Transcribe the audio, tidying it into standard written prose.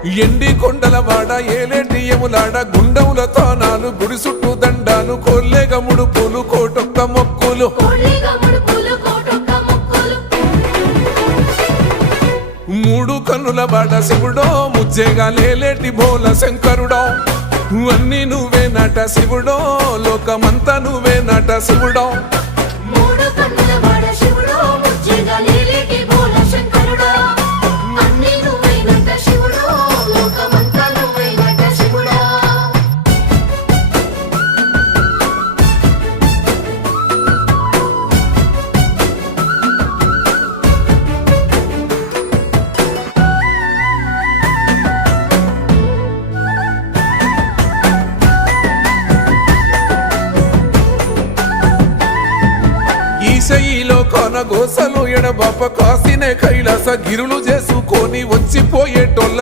ఎండి కొండల వాడ ఏలేటి యములాడ గుండముల తానాలు గుడి చుట్టూ దండాలు కోల్లేగ ముడుపులు కోటొక్క మొక్కులు మూడు కన్నుల వాడ శివుడో ముజ్జేగా లేలేటి బోల శంకరుడో అన్ని నువ్వే నట శివుడో లోకమంతా నువ్వే నట శివుడో ఈశయిలో కొనగోసలు ఎడబాప కాసినే కైలాస గిరులు చేసుకొని వచ్చిపోయేటోళ్ళ